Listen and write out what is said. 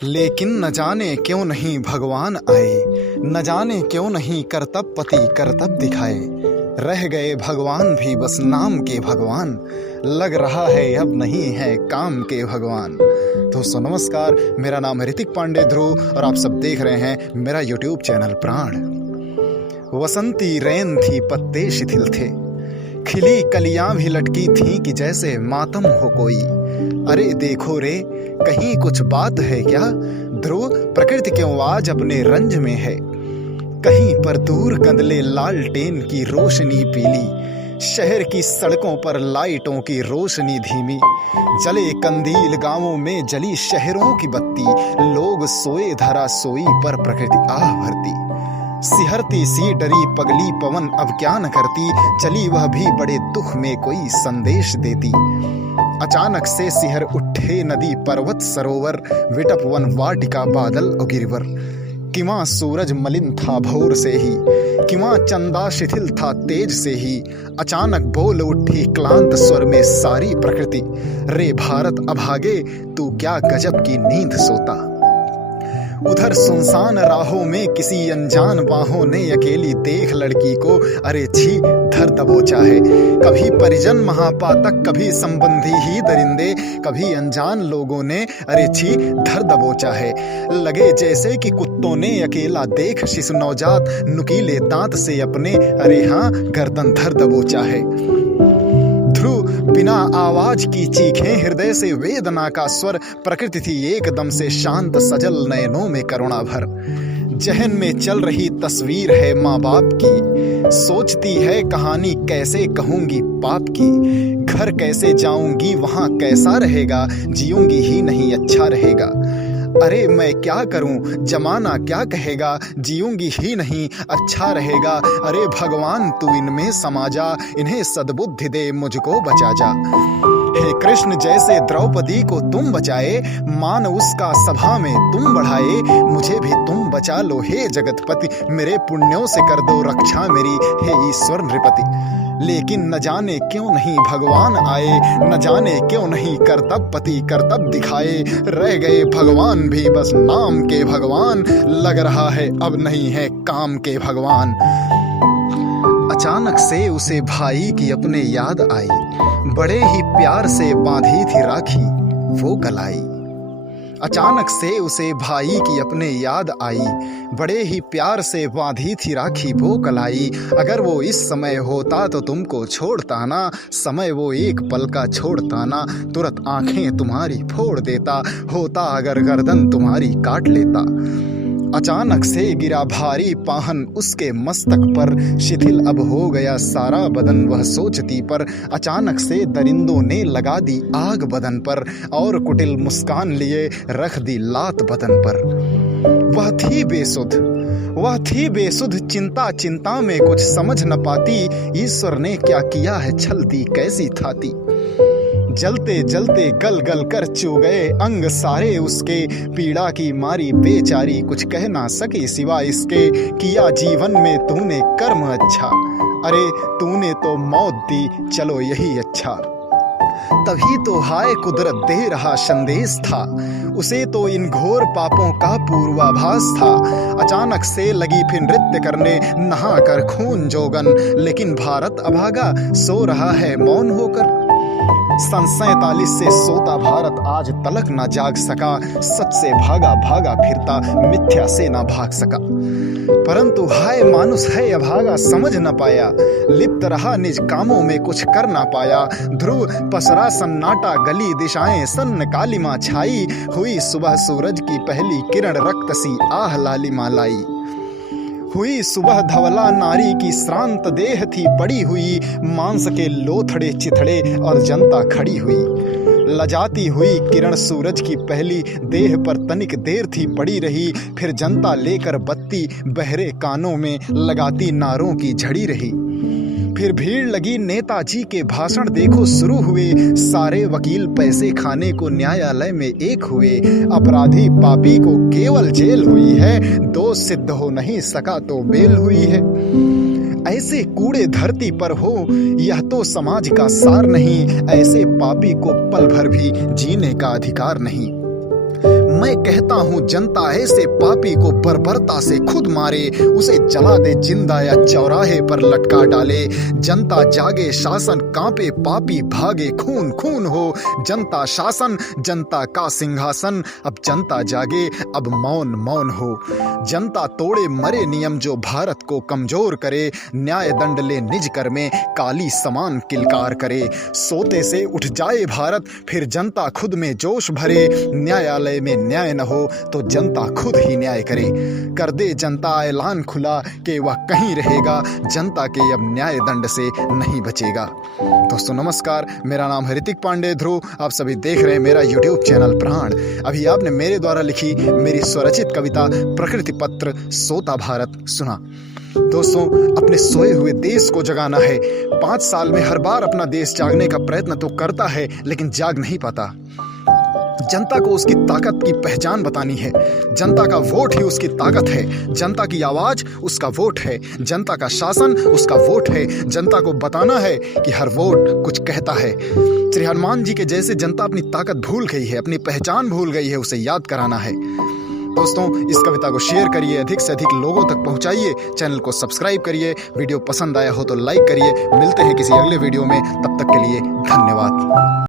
लेकिन न जाने क्यों नहीं भगवान आए, न जाने क्यों नहीं करतब पति करतब दिखाए। रह गए भगवान भी बस नाम के भगवान, लग रहा है अब नहीं है काम के भगवान। दोस्तों नमस्कार, मेरा नाम है ऋतिक पांडे ध्रुव और आप सब देख रहे हैं मेरा यूट्यूब चैनल प्राण। वसंती रैन थी, पत्ते शिथिल थे, खिली कलियां भी लटकी थीं कि जैसे मातम हो कोई। अरे देखो रे, कहीं कुछ बात है क्या? ध्रुव प्रकृति क्यों आज अपने रंज में है? कहीं पर दूर गंदले लालटेन की रोशनी पीली, शहर की सड़कों पर लाइटों की रोशनी धीमी। जले कंदील गांवों में जली शहरों की बत्ती, लोग सोए धरा सोई पर प्रकृति आह भरती। सिहरती सी डरी पगली पवन अब क्या न करती, चली वह भी बड़े दुख में कोई संदेश देती। अचानक से सिहर उठे नदी पर्वत सरोवर, विटप वन वाटिका बादल और गिरिवर। किवां सूरज मलिन था भोर से ही, किवां चंदा शिथिल था तेज से ही। अचानक बोल उठी क्लांत स्वर में सारी प्रकृति, रे भारत अभागे तू क्या गजब की नींद सोता। उधर सुनसान राहों में किसी अनजान बाहों ने अकेली देख लड़की को अरे छी धर दबोचा है। कभी परिजन महापातक, कभी संबंधी ही दरिंदे, कभी अनजान लोगों ने अरे छी धर दबोचा है। लगे जैसे कि कुत्तों ने अकेला देख शिशु नवजात नुकीले दांत से अपने अरे हाँ गर्दन धर दबोचा है। ध्रुव बिना आवाज की चीखें, हृदय से वेदना का स्वर। प्रकृति थी एकदम से शांत, सजल नयनों में करुणा भर। जहन में चल रही तस्वीर है माँ बाप की, सोचती है कहानी कैसे कहूंगी पाप की। घर कैसे जाऊंगी, वहां कैसा रहेगा, जीऊंगी ही नहीं अच्छा रहेगा। अरे मैं क्या करूं, जमाना क्या कहेगा, जीऊंगी ही नहीं अच्छा रहेगा। अरे भगवान तू इनमें समा जा, इन्हें सद्बुद्धि दे, मुझको बचा जा। हे कृष्ण जैसे द्रौपदी को तुम बचाए, मान उसका सभा में तुम बढ़ाए। मुझे भी तुम बचा लो हे जगतपति, मेरे पुण्यों से कर दो रक्षा मेरी हे ईश्वर नृपति। लेकिन न जाने क्यों नहीं भगवान आए, न जाने क्यों नहीं करतब पति करतब दिखाए। रह गए भगवान भी बस नाम के भगवान, लग रहा है अब नहीं है काम के भगवान। अचानक से उसे भाई की अपने याद आई, बड़े ही प्यार से बांधी थी राखी वो कलाई। अचानक से उसे भाई की अपने याद आई, बड़े ही प्यार से बांधी थी राखी वो कलाई। अगर वो इस समय होता तो तुमको छोड़ता ना, समय वो एक पल का छोड़ता ना। तुरंत आंखें तुम्हारी फोड़ देता, होता अगर गर्दन तुम्हारी काट लेता। अचानक से गिरा भारी पाहन उसके मस्तक पर, शिथिल अब हो गया सारा बदन वह सोचती पर। अचानक से दरिंदों ने लगा दी आग बदन पर, और कुटिल मुस्कान लिए रख दी लात बदन पर। वह थी बेसुध, वह थी बेसुध, चिंता चिंता में कुछ समझ न पाती। ईश्वर ने क्या किया है छल दी कैसी थाती। जलते जलते गल गल कर चू गए अंग सारे उसके, पीड़ा की मारी बेचारी कुछ कह ना सकी सिवा इसके। किया जीवन में तूने कर्म अच्छा, अरे तूने तो मौत दी चलो यही अच्छा। तभी तो हाय कुदरत दे रहा संदेश था, उसे तो इन घोर पापों का पूर्वाभास था। अचानक से लगी फिर नृत्य करने, नहा कर खून जोगन। लेकिन भारत अभागा सो रहा है मौन होकर। सन 47 से सोता भारत आज तलक ना जाग सका। सच से भागा भागा फिरता, मिथ्या से ना भाग सका। परंतु हाय मानुष है अभागा, समझ न पाया, लिप्त रहा निज कामों में कुछ कर ना पाया। ध्रुव पसरा सन्नाटा, गली दिशाएं सन्न कालिमा छाई। हुई सुबह सूरज की पहली किरण, रक्त सी आह लालिमा लाई। हुई सुबह धवला नारी की श्रांत देह थी पड़ी हुई, मांस के लोथड़े चिथड़े और जनता खड़ी हुई। लजाती हुई किरण सूरज की पहली देह पर तनिक देर थी पड़ी रही। फिर जनता लेकर बत्ती बहरे कानों में लगाती नारों की झड़ी रही। फिर भीड़ लगी नेताजी के भाषण देखो शुरू हुए। सारे वकील पैसे खाने को न्यायालय में एक हुए। अपराधी पापी को केवल जेल हुई है, दोष सिद्ध हो नहीं सका तो बेल हुई है। ऐसे कूड़े धरती पर हो यह तो समाज का सार नहीं, ऐसे पापी को पल भर भी जीने का अधिकार नहीं। मैं कहता हूँ जनता ऐसे पापी को बर्बरता से खुद मारे, उसे जला दे जिंदा या चौराहे पर लटका डाले। जनता जागे शासन कांपे, पापी भागे खून खून हो। जनता शासन जनता का सिंहासन, अब जनता जागे अब मौन मौन हो। जनता तोड़े मरे नियम जो भारत को कमजोर करे, न्याय दंड ले निज कर में काली समान किलकार करे। सोते से उठ जाए भारत फिर जनता खुद में जोश भरे, न्यायालय में न्याय न हो तो जनता खुद ही न्याय करे। कर दे जनता ऐलान खुला कि वह कहीं रहेगा, जनता के अब न्याय दंड से नहीं बचेगा। दोस्तों नमस्कार, मेरा नाम है ऋतिक पांडे ध्रुव। आप सभी देख रहे हैं मेरा यूट्यूब चैनल प्राण। अभी आपने मेरे द्वारा लिखी मेरी स्वरचित कविता प्रकृति पत्र सोता भारत सुना। दोस्तों, अपने सोए हुए देश को जगाना है। 5 साल में हर बार अपना देश जागने का प्रयत्न तो करता है लेकिन जाग नहीं पाता। जनता को उसकी ताकत की पहचान बतानी है। जनता का वोट ही उसकी ताकत है, जनता की आवाज उसका वोट है, जनता का शासन उसका वोट है। जनता को बताना है कि हर वोट कुछ कहता है। श्री हनुमान जी के जैसे जनता अपनी ताकत भूल गई है, अपनी पहचान भूल गई है, उसे याद कराना है। दोस्तों, इस कविता को शेयर करिए, अधिक से अधिक लोगों तक पहुंचाइए, चैनल को सब्सक्राइब करिए। वीडियो पसंद आया हो तो लाइक करिए। मिलते हैं किसी अगले वीडियो में, तब तक के लिए धन्यवाद।